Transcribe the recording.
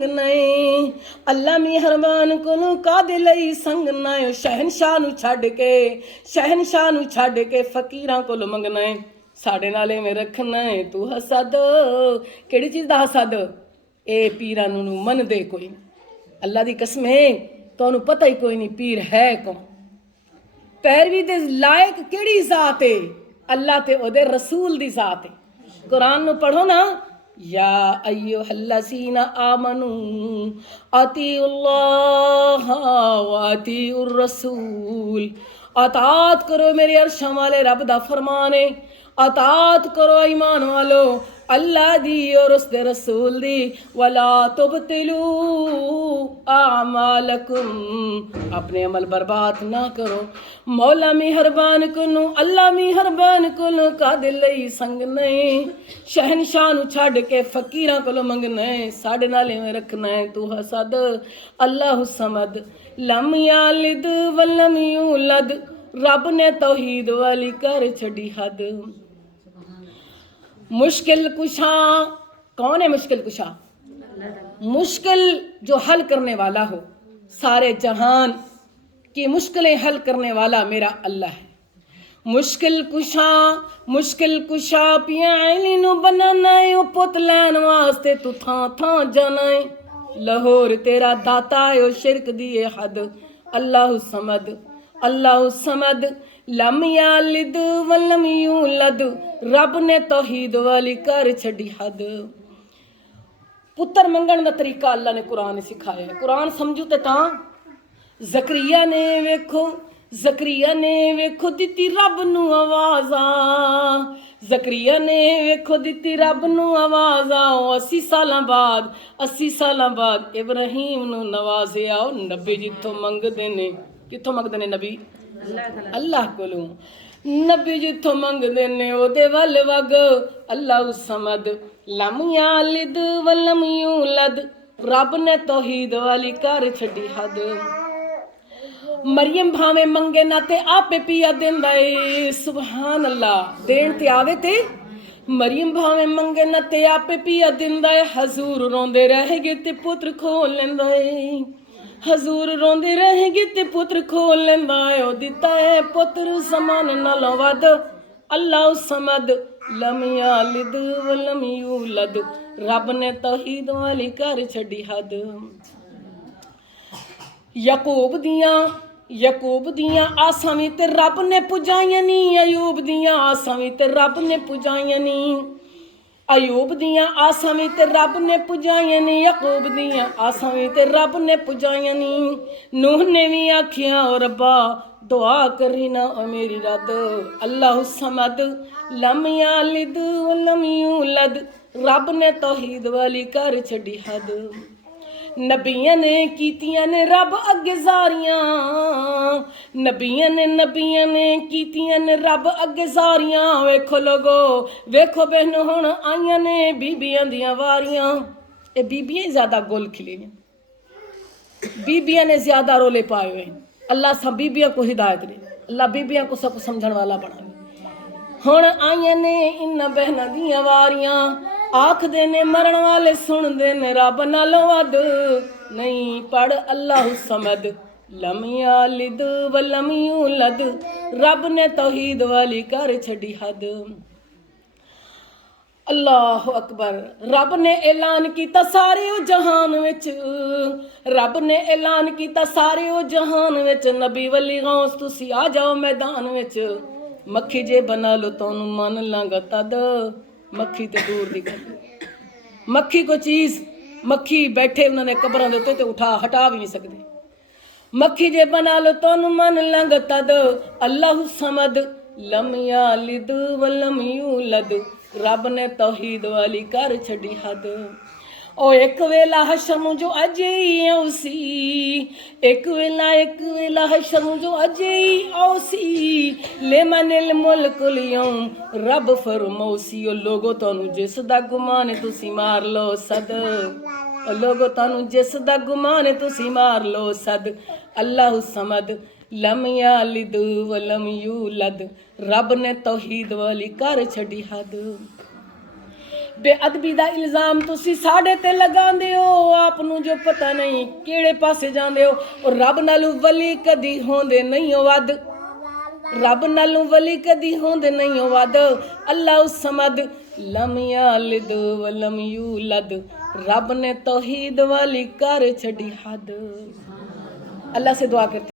नहीं अल्लाह मेहरबान कोलों कादे लई संग ना शहनशाह नू छड्ड के फकीरां कोलों मंगना है साढ़े नाले में रखना है तू हसद केड़ी चीज़ दा हसद ए पीरां नू मन दे कोई अल्लाह दी कसम है तुहानू पता ही कोई नहीं पीर है कौन पैरवी दे लायक केड़ी जात है अल्लाह ते ओदे रसूल दी जात है कुरान नू पढ़ो ना या अय्युहल्लज़ीना आमनू अतीउल्लाह व अतीउर रसूल अतात करो मेरे अर्शां वाले रब दा फरमान है अतात करो ईमान वालो अल्लाह दी और उसदे रसूल दी वला तुबतिलू आमालकुम अपने अमल बर्बाद ना करो मौला मेहरबान कुनु अल्लाह मेहरबान कुनु कादे लई संग नहीं शहनशाह नू छड्ड के फकीरां कोलों मंगना है साढ़े नाले में रखना है तू हसद अल्लाह समद लम यालिद वलम यूलद रब ने तौहीद वाली कर छड़ी हद मुश्किल कुशा कौन है मुश्किल कुशा मुश्किल जो हल करने वाला हो सारे जहान की मुश्किलें हल करने वाला मेरा अल्लाह है मुश्किल कुशा पिया ऐली नू बनाना है पुत लैन वास्ते तू थां थां जाना है लाहौर तेरा दाता है शिरक दिए हद अल्लाह समद लम यालिद वलम यूलद रब ने तौहीद वाली कर छड़ी हद पुत्र मंगण दा तरीका अल्लाह ने कुरान सिखाया है कुरान समझो ते तां ज़करिया ने वेखो दिती रब नू आवाज़ा ज़करिया ने वेखो दिती रब नू आवाज़ा 80 साल बाद इब्राहिम नू नवाज़िया नबी जिथों मंगदे ने किथों मंगदे ने नबी अल्लाह कोलों नबी जिथों मंगदे ने ओदे वल वग अल्लाह समद लम यालिद वलम यूलद रब ने तौहीद वाली कर छड़ी हद मरियम भावे मंगे ना ते आपे पिया देंदा है सुभान अल्लाह देन ते आवे ते मरियम भावे मंगे ना ते आपे पिया देंदा है हजूर रोंदे रह गए ते पुत्र खोल लेंदा है हजूर रोंदे रहेंगे ते पुत्र खोल लेंदा है ओ दिता है पुत्र समान नालों वध अल्लाह समद लम यालिद वलम यूलद रब ने तौहीद वाली कर छड़ी हद याकूब दियां आसां भी ते रब ने पुजाइयां नी अयूब दियां आसां भी ते रब ने पुजाइयां नी अयूब दियां आसां भी ते रब ने पुजाइयां नी याकूब दियां आसां भी ते रब ने पुजाइयां नी नूह ने भी आखिया ओ रब्बा दुआ करी ना ओ मेरी रद अल्लाह समद लम यालिद वलम यूलद रब ने तौहीद वाली कर छड़ी हद नबियां ने कीतियां ने रब अगे जारियां नबियां ने कीतियां ने रब अगे जारियां वेखो लोगो वेखो बहनो हुण आईयां ने बीबियां दियां वारियां ये बीबियां ज्यादा गोल खिले बीबियां ने ज्यादा रोले पाए हुए अल्लाह सब बीबियां को हिदायत दे अल्लाह बीबियां को सब समझण वाला बनावे हुण आईयां ने इन्हां बहनां दियां वारियां आखदे ने मरण वाले सुनदे ने रब नालों वध नहीं पढ़ अल्लाह समद लम यालिद वलम यूलद रब ने तौहीद वाली कर छड़ी हद अल्लाह अकबर रब ने ऐलान किया सारे जहान विच रब ने ऐलान किया सारे जहान विच नबी वली गौस तुसी आ जाओ मैदान विच मक्खी जे बना लो तुहानू मन लांगा तद मक्खी ते दूर दी मक्खी को चीज़ मक्खी बैठे उन्होंने कब्रों के उत्ते उठा हटा भी नहीं सकते मक्खी जे बना लो तुहानू मन लंघ तद अल्लाह समद लम यालिद वलम यूलद रब ने तौहीद वाली कर छड़ी हद ओ एक वेला हशर जो अजे ही औसी एक वेला हशर जो अजे ही औसी ले मनिल मुल्कुल यौम रब फरमौसी ओ लोगो तानू जिस दा गुमान तुसी मार लो सद ओ लोगो तानू जिस दा गुमान तुसी मार लो सद अल्लाह समद लम यालिद वलम यूलद रब ने तौहीद वाली कर छड़ी हद बेअदबी दा इल्जाम तुसी साढ़े ते लगांदे हो आप नूं जो पता नहीं केड़े पासे जांदे हो और रब नालों वली कदी होंदे नहीं हो वद रब नालों वली कदी होंदे नहीं हो वद अल्लाह उस समद लम यालिद वलम यूलद रब ने तौहीद वाली कर छड़ी हद अल्लाह से दुआ करते